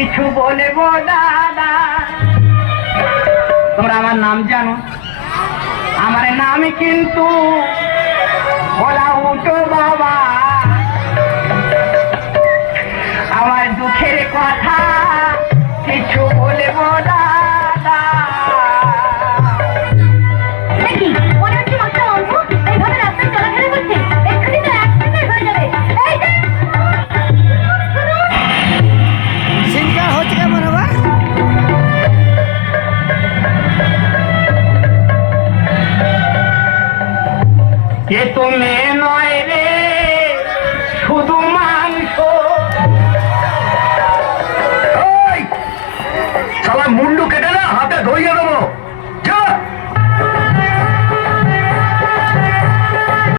কিছু বলবো দাদা। তোমরা আমার নাম জানো? আমার নাম কিন্তু বলা উঠো বাবা। আমার দুঃখের কথা কিছু বলবো দাদা। ये तो मैं नय रे